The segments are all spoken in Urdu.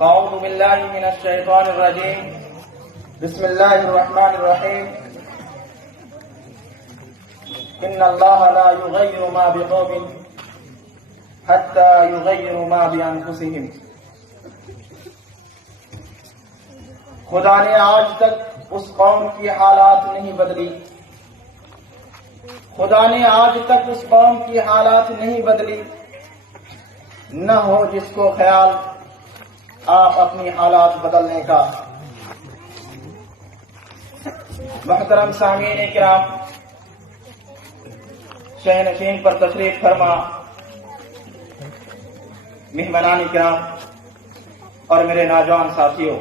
أعوذ بالله من الشيطان الرجيم. بسم الله الرحمن الرحيم. إن الله لا يغير ما بقوم حتى يغيروا ما بأنفسهم. خدا نے آج تک اس قوم کی حالات نہیں بدلی. خدا نے آج تک اس قوم کی حالات نہیں بدلی. نہ ہو جس کو خیال آپ اپنی حالات بدلنے کا. محترم سامعین کرام، شہنشین پر تشریف فرما، مہمانان کرام اور میرے نوجوان ساتھیوں،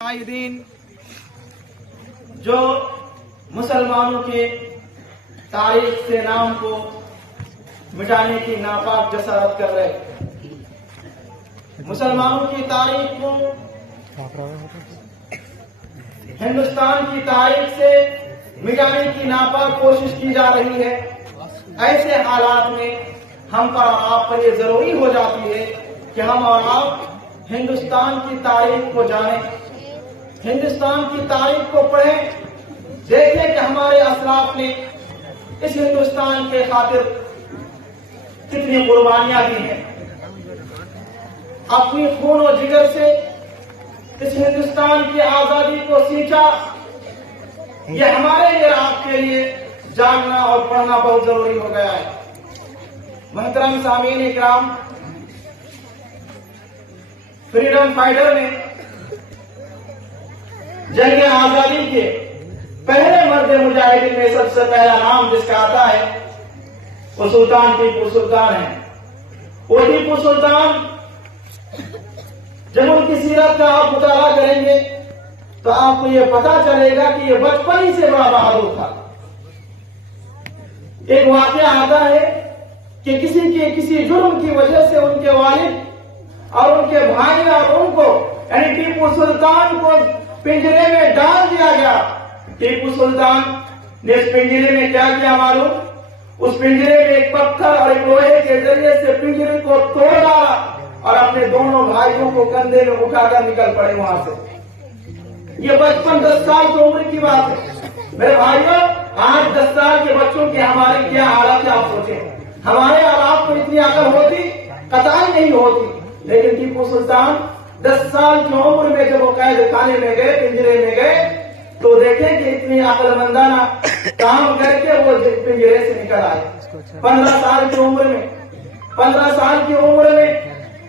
قائدین جو مسلمانوں کے تاریخ سے نام کو مٹانے کی ناپاک جسارت کر رہے، مسلمانوں کی تاریخ کو ہندوستان کی تاریخ سے مٹانے کی ناپاک کوشش کی جا رہی ہے. ایسے حالات میں ہم پر آپ پر یہ ضروری ہو جاتی ہے کہ ہم اور آپ ہندوستان کی تاریخ کو جانیں، ہندوستان کی تاریخ کو پڑھیں، دیکھیں کہ ہمارے اسلاف نے اس ہندوستان کے خاطر کتنی قربانیاں دی ہیں، اپنی خون و جگر سے اس ہندوستان کی آزادی کو سینچا. یہ ہمارے لیے آپ کے لیے جاننا اور پڑھنا بہت ضروری ہو گیا ہے. محترم سامعین کرام، فریڈم فائٹر نے جنگ آزادی کے پہلے مرد مجاہدین میں سب سے پہلا نام جس کا آتا ہے وہ سلطان ٹیپو سلطان ہے. وہ ٹیپو سلطان، جب ان کی سیرت کا آپ مطالعہ کریں گے تو آپ کو یہ پتا چلے گا کہ یہ بچپن ہی سے بڑا بہادر تھا. ایک واقعہ آتا ہے کہ کسی جرم کی وجہ سے ان کے والد اور ان کے بھائی اور ان کو یعنی ٹیپو سلطان کو پنجرے میں ڈال دیا گیا. ٹیپو سلطان نے اس پنجرے میں کیا کیا معلوم؟ اس پنجرے میں ایک پتھر اور ایک لوہے کے ذریعے سے پنجرے کو توڑ ڈالا اور اپنے دونوں بھائیوں کو کندھے میں اٹھا کر نکل پڑے وہاں سے. یہ بچپن 10 سال کی عمر کی بات ہے. میرے بھائیوں، آج 10 سال کے بچوں کی ہماری کیا حالت ہے آپ سوچیں. ہمارے آپ کو اتنی عقل ہوتی قطعی نہیں ہوتی، لیکن ٹیپو سلطان 10 سال کی عمر میں جب وہ قید خانے میں گئے، پنجرے میں گئے، تو دیکھیں کہ اتنی عقل مندانہ کام کر کے وہ پنجرے سے نکل آئے. 15 سال کی عمر میں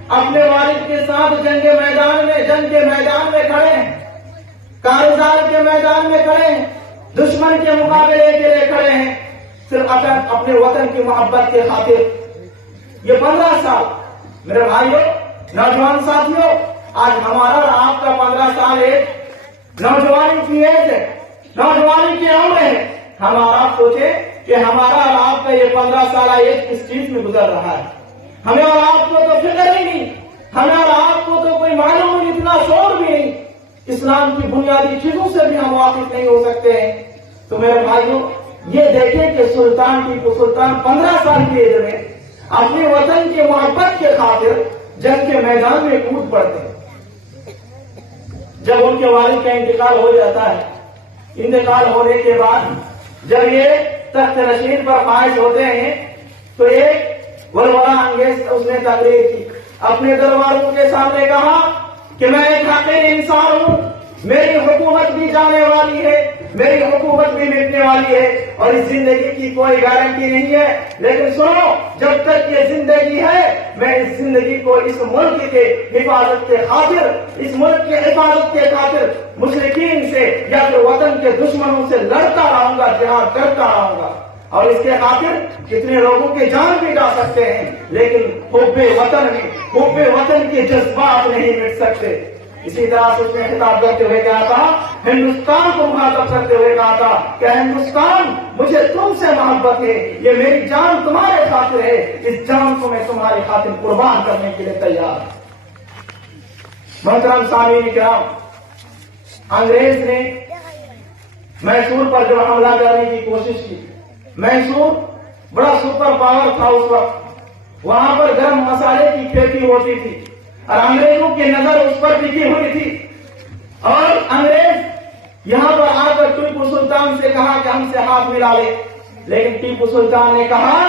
اپنے والد کے ساتھ جنگ کے میدان میں کھڑے ہیں، کارزار کے میدان میں کھڑے ہیں، دشمن کے مقابلے کے لیے کھڑے ہیں، صرف اپنے وطن کی محبت کے خاطر. یہ 15 سال میرے بھائیوں، نوجوان ساتھیوں، آج ہمارا اور آپ کا 15 سال ایک نوجوانی کی ایج ہے، نوجوانی کی عمر ہے. ہم اور آپ سوچیں کہ ہمارا اور آپ کا یہ 15 سالہ ایج کس چیز میں گزر رہا ہے. ہمیں اور آپ کو تو فکر ہی نہیں، ہمیں اور آپ کو تو کوئی معلوم نہیں، اتنا شعور بھی نہیں، اسلام کی بنیادی چیزوں سے بھی ہم واقف نہیں ہو سکتے ہیں. تو میرے بھائیوں، یہ دیکھیں کہ سلطان ٹیپو سلطان 15 سال کی ایج میں اپنے وطن کی محبت کے خاطر جنگ کے میدان میں کود پڑتے ہیں. جب ان کے والد کا انتقال ہو جاتا ہے، انتقال ہونے کے بعد جب یہ تخت نشین پر فائز ہوتے ہیں تو ایک ولولہ انگیز اس نے تقریر کی، اپنے درباروں کے سامنے کہا کہ میں ایک حقیر انسان ہوں، میری حکومت بھی جانے والی ہے، میری حکومت بھی مٹنے والی ہے اور اس زندگی کی کوئی گارنٹی نہیں ہے، لیکن سنو، جب تک یہ زندگی ہے میں اس زندگی کو اس ملک کے حفاظت کے خاطر مشرکین سے یا پھر وطن کے دشمنوں سے لڑتا رہوں گا، جہاد کرتا رہوں گا. اور اس کے خاطر کتنے لوگوں کی جان بھی جا سکتے ہیں، لیکن حب وطن کے جذبات نہیں مٹ سکتے. اسی طرح سے اس نے خطاب کرتے ہوئے کہا تھا، ہندوستان کو مخاطب کرتے ہوئے کہا تھا کہ ہندوستان، مجھے تم سے محبت ہے، یہ میری جان تمہارے خاطر ہے، اس جان کو میں تمہارے خاطر قربان کرنے کے لیے تیار ہوں. محترم سامعین کرام، انگریز نے میسور پر جو حملہ کرنے کی کوشش کی، میسور بڑا سپر پاور تھا اس وقت، وہاں پر گرم مسالے کی کھیتی ہوتی تھی اور انگریزوں کی نظر اس پر ٹکی ہوئی تھی، اور انگریز یہاں پر آ کر ٹیپو سلطان سے کہا کہ ہم سے ہاتھ ملا لے، لیکن ٹیپو سلطان نے کہا،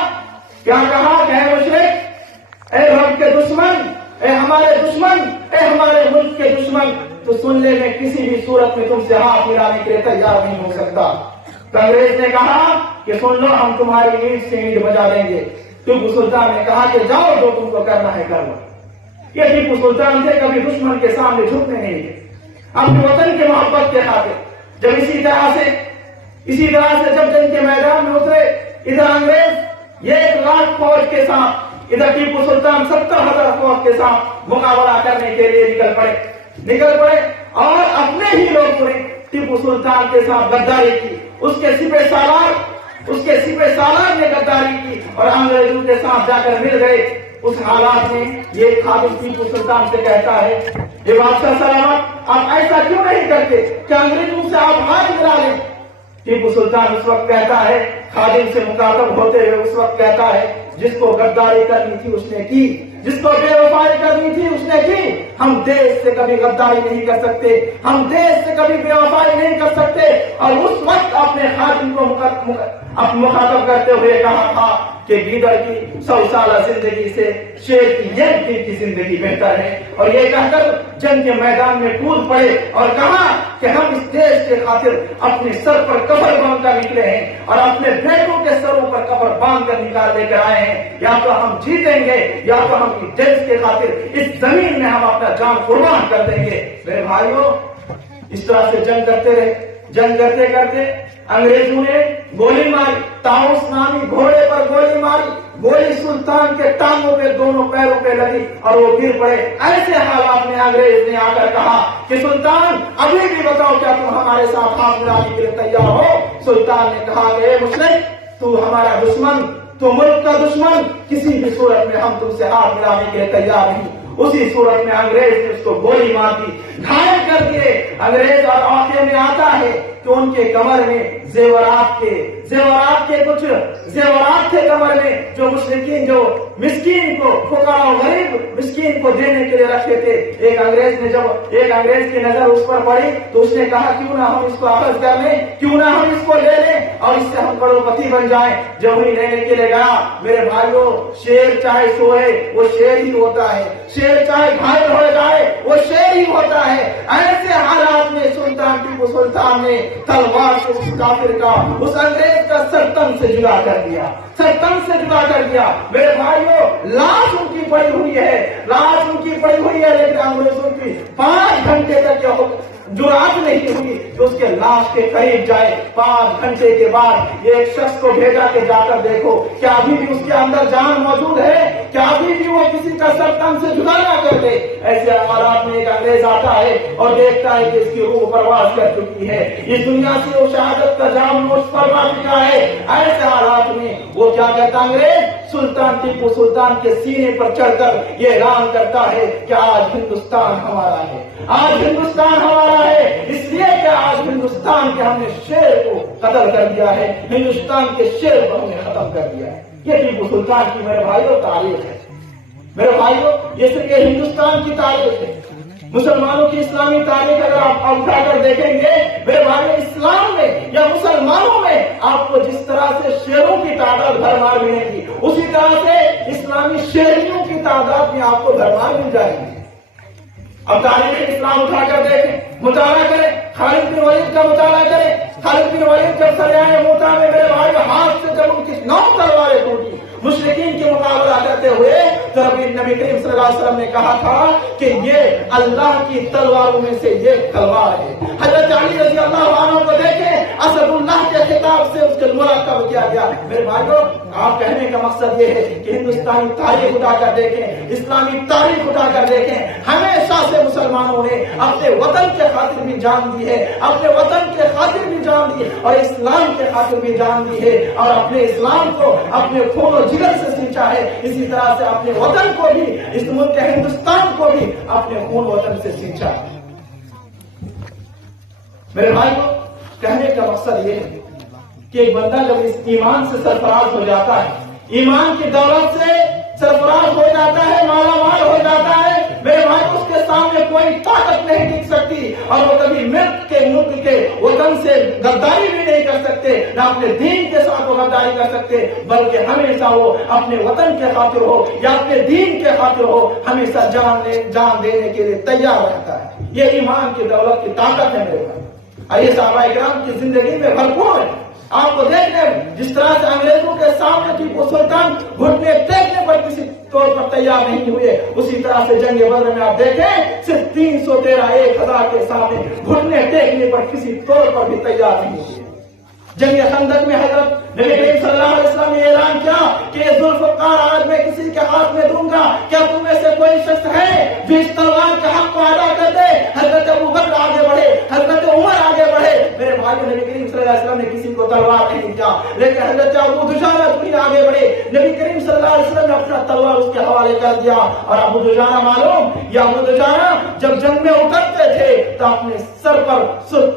کیا کہا کہ اے مشرک، اے رب کے دشمن، اے ہمارے دشمن، اے ہمارے ملک کے دشمن، تو سن لے میں کسی بھی صورت میں تم سے ہاتھ ملانے کے لیے تیار نہیں ہو سکتا۔ تو انگریز نے کہا کہ سن لو، ہم تمہاری اینٹ سے اینٹ بجا دیں گے۔ ٹیپو سلطان نے کہا کہ جاؤ، جو تم کو کرنا ہے کر لو۔ یہ ٹیپو سلطان سے کبھی دشمن کے سامنے جھکنے نہیں گئے، اپنے وطن کے محبت کے خاطر۔ جب اسی طرح سے جب جنگ کے میدان میں اترے، ادھر انگریز 1,00,000 فوج کے ساتھ، ادھر ٹیپو سلطان 70,000 فوج کے ساتھ مقابلہ کرنے کے لیے نکل پڑے اور اپنے ہی لوگوں نے ٹیپو سلطان کے ساتھ غداری کی، اس کے سپہ سالار نے غداری کی اور انگریزوں کے ساتھ جا کر مل گئے۔ اس حالات میں یہ خادم ٹیپو سلطان سے کہتا ہے، یہ بادشاہ سلامت، آپ ایسا کیوں نہیں کرتے کہ انگریزوں سے آپ ہاتھ ملا لیں؟ ٹیپو سلطان اس وقت کہتا ہے، خادم سے مخاطب ہوتے ہوئے اس وقت کہتا ہے، جس کو غداری کرنی تھی اس نے کی، جس کو بے وفائی کرنی تھی اس نے کی۔ ہم دیش سے کبھی غداری نہیں کر سکتے، ہم دیش سے کبھی بے وفائی نہیں کر سکتے۔ اور اس وقت اپنے خادم کو مخاطب کرتے ہوئے کہا تھا کہ گیدڑ کی 100 سالہ زندگی سے شیر کی 1 دن کی زندگی بہتر ہے، اور یہ کہہ کر جنگ کے میدان میں کود پڑے اور کہا کہ ہم اس دیش کے خاطر اپنے سر پر کفر باندھ کر نکلے ہیں اور اپنے بیٹوں کے سروں پر کفر باندھ کر نکال لے کر آئے ہیں، یا تو ہم جیتیں گے یا تو ہم اس دیش کے خاطر اس زمین میں ہم اپنا جان قربان کر دیں گے۔ میرے بھائیوں، اس طرح سے جنگ کرتے رہے، جنگ کرتے کرتے انگریزوں نے گولی ماری، طاؤس نامی گھوڑے پر گولی ماری، گولی سلطان کے ٹانگوں پہ، دونوں پیروں پہ لگی اور وہ گر پڑے۔ ایسے حالات میں انگریز نے آ کر کہا کہ سلطان ابھی بھی بتاؤ، کیا تم ہمارے ساتھ ہاتھ ملانے کے لیے تیار ہو؟ سلطان نے کہا کہ اے مشرک، تو ہمارا دشمن، تو ملک کا دشمن، کسی بھی صورت میں ہم تم سے ہاتھ ملانے کے لیے تیار نہیں۔ اسی صورت میں انگریز نے اس کو گولی مار دی، گھائل کر دیے۔ انگریز اور واقعے میں آتا ہے کہ ان کے کمر میں زیورات کے کچھ زیورات تھے کمر میں، جو مشرکین، جو مسکین کو، فقراء و غریب مسکین کو دینے کے لیے رکھے تھے۔ ایک انگریز کی نظر اس پر پڑی تو اس نے کہا، کیوں نہ ہم اس کو اخذ کر لیں، کیوں نہ ہم اس کو لے لیں اور اس سے ہم کروڑپتی بن جائیں۔ جب وہی لینے کے لیے گیا، میرے بھائیوں، شیر چاہے سوئے وہ شیر ہی ہوتا ہے، شیر چاہے گھائل ہو جائے وہ شیر ہی ہوتا ہے۔ ایسے حالات میں سلطان ٹیپو سلطان نے تلوار سے اس کافر کا، اس انگریز کا سر تن سے جدا کر دیا، سر تن سے جدا کر دیا۔ میرے بھائیوں، لاش ان کی پڑی ہوئی ہے، لیکن انگریزوں کی 5 گھنٹے تک یہ جرات نہیں ہوئی کہ اس کے لاش کے قریب جائے۔ 5 گھنٹے کے بعد ایک شخص کو بھیجا کہ جا کر دیکھو کیا ابھی بھی اس کے اندر جان موجود ہے، کیا ابھی بھی وہ کسی کا سر تن سے جدا نہ کر دے۔ ایسے حالات میں ایک انگریز آتا ہے اور دیکھتا ہے کہ اس کی روح پرواز کر چکی ہے، اس دنیا سے وہ شہادت کا جام نوش پر آ چکا ہے۔ ایسے حالات میں وہ کیا کہتا انگریز؟ سلطان ٹیپو سلطان کے سینے پر چڑھ کر یہ اعلان کرتا ہے کہ آج ہندوستان ہمارا ہے، آج ہندوستان ہمارا ہے، اس لیے کہ آج ہندوستان کے ہم نے شیر کو قتل کر دیا ہے، ہندوستان کے شیر کو ہم نے ختم کر دیا ہے۔ یہ ٹیپو سلطان کی، میرے بھائیوں، تاریخ ہے۔ میرے بھائیوں، یہ صرف یہ ہندوستان کی تاریخ ہے۔ مسلمانوں کی اسلامی تاریخ اگر آپ اٹھا کر دیکھیں گے میرے بھائی، اسلام میں یا مسلمانوں میں آپ کو جس طرح سے شیروں کی تعداد بھرمار ملے گی، اسی طرح سے اسلامی شہریوں کی تعداد میں آپ کو بھرمار مل جائے گی۔ اب تاریخ اسلام اٹھا کر دیکھیں، مطالعہ کریں، خالد بن ولید کا مطالعہ کریں۔ خالد بن ولید جب سریائے موتا میں میرے بھائی ہاتھ سے جب ان کی 9 تلواریں ٹوٹی مشرکین کے مقابلہ کرتے ہوئے، تو نبی کریم صلی اللہ علیہ وسلم نے کہا تھا کہ یہ اللہ کی تلواروں میں سے یہ تلوار ہے۔ حضرت علی رضی اللہ عنہ کو دیکھیں، اسد اللہ کے خطاب سے اس کے مرکب کیا گیا۔ میرے بھائیوں، آپ کہنے کا مقصد یہ ہے کہ ہندوستانی تاریخ اٹھا کر دیکھیں، اسلامی تاریخ اٹھا کر دیکھیں، ہمیشہ سے مسلمانوں نے اپنے وطن کے خاطر بھی جان دی ہے، اپنے وطن کے خاطر بھی جان دی اور اسلام کے خاطر بھی جان دی ہے، اور اپنے اسلام کو اپنے خون و جگر سے سینچا ہے۔ اسی طرح سے اپنے وطن کو بھی، اس ملک ہندوستان کو بھی اپنے خون وطن سے سینچا ہے۔ میرے بھائیوں، کہنے کا مقصد یہ ہے کہ ایک بندہ جب اس ایمان سے سرفراز ہو جاتا ہے، ایمان کی دولت سے سرفراز ہو جاتا ہے، مالا مال ہو جاتا ہے، میرے بھائی اس کے سامنے کوئی طاقت نہیں ٹک سکتی، اور وہ کبھی ملک کے وطن سے غداری بھی نہیں کر سکتے، نہ اپنے دین کے ساتھ وہ غداری کر سکتے، بلکہ ہمیشہ وہ اپنے وطن کے خاطر ہو یا اپنے دین کے خاطر ہو ہمیشہ جان دینے کے لیے تیار رہتا ہے۔ یہ ایمان کی دولت کی طاقت ہے میرے بھائی، اور یہ صحابہ اکرام کی زندگی میں بھرپور ہے۔ آپ کو دیکھ لیں جس طرح سے انگریزوں کے سامنے ٹیپو سلطان گھٹنے ٹیکنے پر کسی طور پر تیار نہیں ہوئے، اسی طرح سے جنگ بدر میں آپ دیکھیں صرف 313 کے سامنے گھٹنے ٹیکنے پر کسی طور پر بھی تیار نہیں ہوئے۔ جنگ خندق میں حضرت نبی کریم صلی اللہ علیہ وسلم نے اعلان کیا کہ ذوالفقار آج میں کسی کے ہاتھ میں دوں گا، کیا تم میں سے کوئی شخص ہے جو اس تلوار کے حق کو ادا کر دے؟ حضرت ابوبکر آگے بڑھے، حضرت عمر آگے بڑھے، میرے بھائی نبی کریم صلی اللہ علیہ وسلم نے کسی کو تلوار نہیں دیا، لیکن حضرت ابو دجانہ بھی آگے بڑھے، نبی کریم صلی اللہ علیہ وسلم نے اپنا تلوار اس کے حوالے کر دیا، اور ابو دجانہ معلوم، یا ابو دجانہ جب جنگ میں اترتے تھے تو اپنے سر پر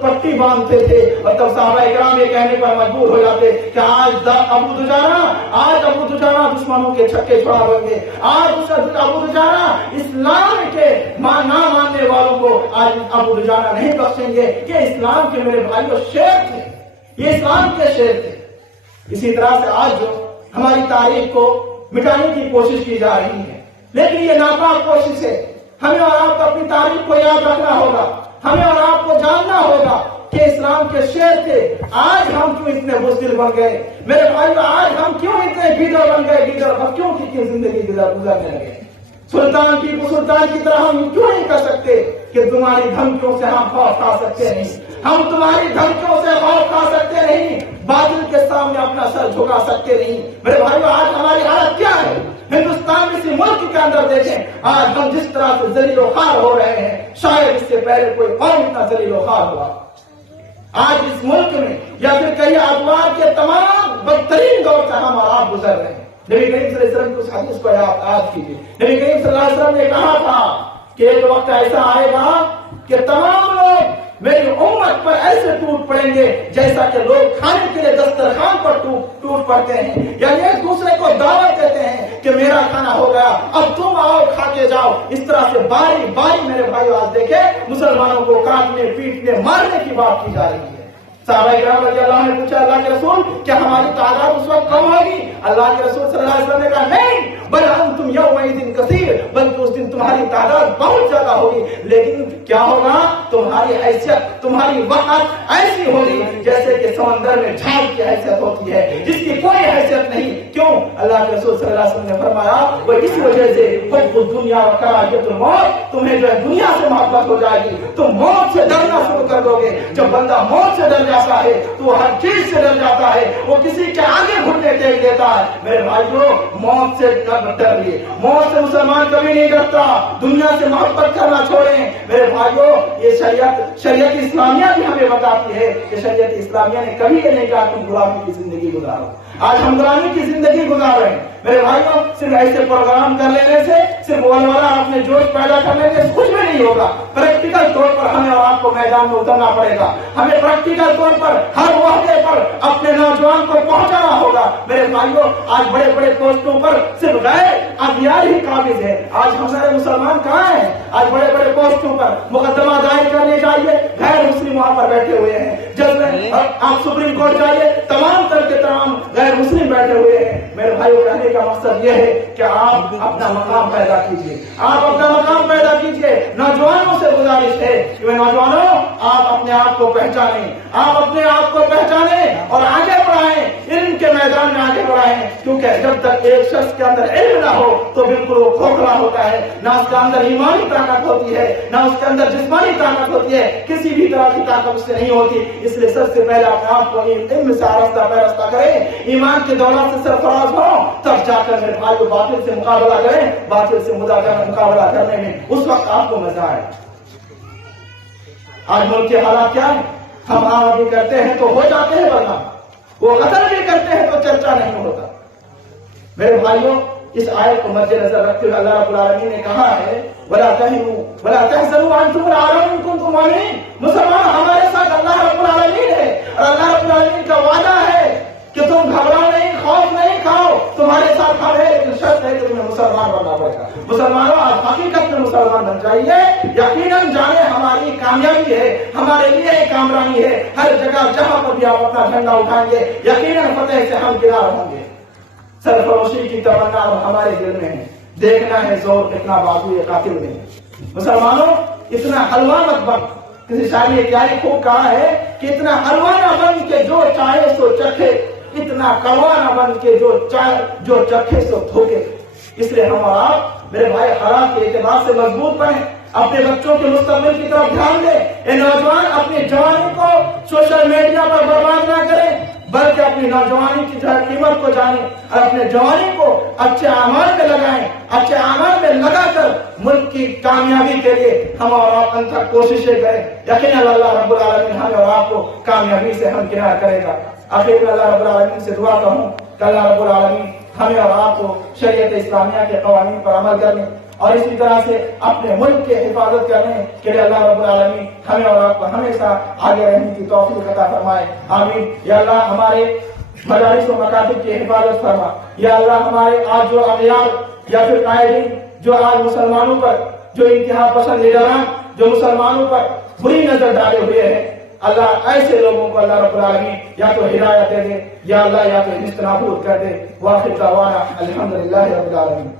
پٹی باندھتے تھے، اور تب صحابہ اکرام یہ کہنے پر مجبور ہو جاتے کہ آج ابو دجانہ دشمنوں کے چھکے چھڑا دیں گے، آج ابو دجانہ اسلام کے نہ ماننے والوں کو آج ابو دجانہ نہیں بخشیں گے، کہ اسلام کے میرے بھائیوں شیر تھے، یہ اسلام کے شیر تھے۔ اسی طرح سے آج جو ہماری تاریخ کو مٹانے کی کوشش کی جا رہی ہے، لیکن یہ ناکام کوشش ہے۔ ہمیں اور آپ کو اپنی تاریخ کو یاد رکھنا ہوگا، ہمیں اور آپ کو جاننا ہوگا کہ اسلام کے شیر تھے۔ آج ہم کیوں اتنے بزدل بن گئے میرے بھائیو؟ آج ہم کیوں اتنے گیدڑ بن گئے، گیدڑ بچوں کی زندگی گزارنے لگے؟ سلطان کی طرح ہم کیوں نہیں کر سکتے کہ تمہاری دھمکیوں سے ہم خوف کھا سکتے نہیں، ہم تمہاری دھمکیوں سے خوف کھا سکتے نہیں، باطل کے سامنے اپنا سر جھکا سکتے نہیں۔ میرے بھائیو آج ہماری حالت کیا ہے؟ ہندوستان میں اسی ملک کے اندر دیکھیں آج ہم جس طرح سے ذلیل و خوار ہو رہے ہیں، شاید اس سے پہلے کوئی اور اتنا ذلیل و خوار ہوا۔ آج اس ملک میں یا پھر کئی ادوار کے تمام بدترین دور سے ہم اور آپ گزر رہے ہیں۔ نبی کریم صلی اللہ علیہ وسلم کی اس حدیث کو یاد کیجیے، نبی کریم صلی اللہ علیہ وسلم نے کہا تھا کہ ایک وقت ایسا آئے گا کہ تمام لوگ میری امت پر ایسے ٹوٹ پڑیں گے جیسا کہ لوگ کھانے کے لیے دسترخوان پر ٹوٹ پڑتے ہیں، یعنی ایک دوسرے کو دعوت دیتے ہیں کہ میرا کھانا ہو گیا اب تم آؤ کھا کے جاؤ۔ اس طرح سے باری باری میرے بھائیو آج دیکھیں مسلمانوں کو کاٹنے پیٹنے مارنے کی بات کی جا رہی ہے۔ صحابہ اکرام رضی اللہ عنہ نے پوچھا اللہ کے رسول کیا ہماری تعداد اس وقت کم ہوگی؟ اللہ کے رسول صلی اللہ علیہ وسلم نے کہا نہیں، بل انتم یومئذ کثیر، بلکہ اس دن تمہاری تعداد بہت زیادہ ہوگی، لیکن کیا ہوگا؟ تمہاری حیثیت تمہاری وقت ایسی ہوگی جیسے کہ سمندر میں جھاگ کی حیثیت ہوتی ہے جس کی کوئی حیثیت نہیں۔ کیوں؟ اللہ کے رسول صلی اللہ علیہ وسلم نے فرمایا وہ اس وجہ سے حب الدنیا و کراہیت الموت، تمہیں جو ہے دنیا سے محبت ہو جائے گی، تم موت سے ڈرنا شروع کر دو گے۔ جب بندہ موت سے ڈر جاتا ہے تو وہ ہر چیز سے ڈر جاتا ہے، وہ کسی کے آگے گھٹنے ٹیک دیتا ہے۔ میرے بھائیو موت سے ڈریے، موت سے مسلمان کبھی نہیں ڈرتا۔ دنیا سے محبت کرنا چھوڑیں میرے بھائیو۔ یہ شریعت اسلامیہ بھی ہمیں بتاتی ہے کہ شریعت اسلامیہ نے کبھی یہ نہیں کہا تم غلامی کی زندگی گزارو۔ آج ہم غلامی کی زندگی گزار رہے ہیں میرے بھائیو۔ صرف ایسے پروگرام کر لینے سے، صرف ولولہ اپنے جوش پیدا کر لینے سے کچھ بھی نہیں ہوگا۔ پریکٹیکل طور پر ہمیں اور آپ کو میدان میں اترنا پڑے گا، ہمیں پریکٹیکل طور پر ہر وحدے پر اپنے نوجوان کو پہنچانا ہوگا۔ میرے بھائیو آج بڑے بڑے پوسٹوں پر صرف غیر اغیار ہی قابض ہے۔ آج ہمارے مسلمان کہاں ہیں؟ آج بڑے بڑے پوسٹوں پر مقدمہ دائر کرنے جائیے، غیر مسلم وہاں پر بیٹھے ہوئے ہیں۔ جب آپ سپریم کورٹ جائیے تمام طرح کے تمام غیر مسلم بیٹھے ہوئے ہیں۔ میرے بھائیو کہنے کا مقصد یہ ہے کہ آپ اپنا مقام پیدا کیجیے، آپ اپنا مقام پیدا کیجیے۔ نوجوانوں سے گزارش ہے کہ نوجوانوں آپ اپنے آپ کو پہچانیں، آپ اپنے آپ کو پہچانیں اور آگے بڑھائیں، علم کے میدان میں آگے بڑھائیں، کیونکہ جب تک ایک شخص کے اندر علم نہ ہو تو بالکل وہ کھوکھلا ہوتا ہے، نہ اس کے اندر ایمانی طاقت ہوتی ہے، نہ اس کے اندر جسمانی طاقت ہوتی ہے، کسی بھی طرح کی طاقت اس سے نہیں ہوتی۔ اس لیے سب سے پہلے اپنے آپ کو علم سے آراستہ پیراستہ کریں، ایمان کی دولت سے سرفراز ہو، تب جا کر میرے بھائیو باطل سے مقابلہ کریں۔ باطل سے مقابلہ کرنے میں اس وقت آپ کو مزہ آئے۔ آج ملک کے حالات کیا ہے؟ ہم بھی کرتے ہیں تو ہو جاتے ہیں ورنہ وہ قتل بھی کرتے ہیں تو چرچا نہیں ہوتا۔ میرے بھائیوں اس آیت کو مد نظر رکھتے ہوئے اللہ رب العالمین نے کہا ہے ولا تهنوا ولا تحزنوا وانتم الاعلون ان كنتم مؤمنين. مسلمان ہمارے ساتھ اللہ رب العالمین ہے اور اللہ رب العالمین کا وعدہ ہے کہ تم گھبراؤ نہیں، خوف نہیں کھاؤ، تمہارے ساتھ ہم ہے، لیکن شرط ہے کہ تمہیں مسلمان بننا پڑے گا. مسلمانوں آپ حقیقت میں مسلمان بن جائیے. یقیناً جانے ہماری کامیابی ہے، ہمارے لیے کامرانی ہے. ہر جگہ جہاں پر بھی آپ اپنا جھنڈا اٹھائیں گے یقیناً فتح سے ہم کنار ہوں گے. سرفروشی کی تمنا ہمارے دل میں ہے، دیکھنا ہے زور کتنا بازو قاتل میں. مسلمانوں اتنا حلوہ مت بن. کسی شاعر نے کیا خوب کہا ہے کہ اتنا حلوہ نہ بن کے جو چاہے سو چکھے، اتنا کڑوا نہ بن کے جو چکھے سو تھوکے. اس لیے ہم اور آپ میرے بھائی حالات کے اعتبار سے مضبوط بنیں، اپنے بچوں کے مستقبل کی طرف دھیان دیں. اے نوجوان اپنی جوانی کو سوشل میڈیا پر برباد نہ کریں، بلکہ اپنی نوجوانی کی قیمت کو جانیں اور اپنے جوانی کو اچھے اعمال میں لگائیں. اچھے اعمال میں لگا کر ملک کی کامیابی کے لیے ہم اور آپ ان تک کوششیں کریں. یقیناً اللہ رب العالمین ہمیں اور آپ کو کامیابی سے ہمکنار کرے گا. آخر میں اللہ رب العالمین سے دعا کروں کہ اللہ رب العالمین ہمیں اور آپ کو شریعت اسلامیہ کے قوانین پر عمل کرنے اور اسی طرح سے اپنے ملک کے حفاظت کرنے کے لیے اللہ رب العالمین ہمیں اور آپ کو ہمیشہ آگے رہنے کی توفیق عطا فرمائے. آمین. یا اللہ ہمارے مدارس و مکاتب کی حفاظت فرما. یا اللہ ہمارے آج جو اغیار یا پھر قائدین جو آج مسلمانوں پر، جو انتہا پسند لیڈران جو مسلمانوں پر بری نظر ڈالے ہوئے ہیں، اللہ ایسے لوگوں کو اللہ رب العالمین یا تو ہدایت دے دے یا اللہ یا تو نابود کر دے. واخر دعوانا الحمدللہ رب العالمین.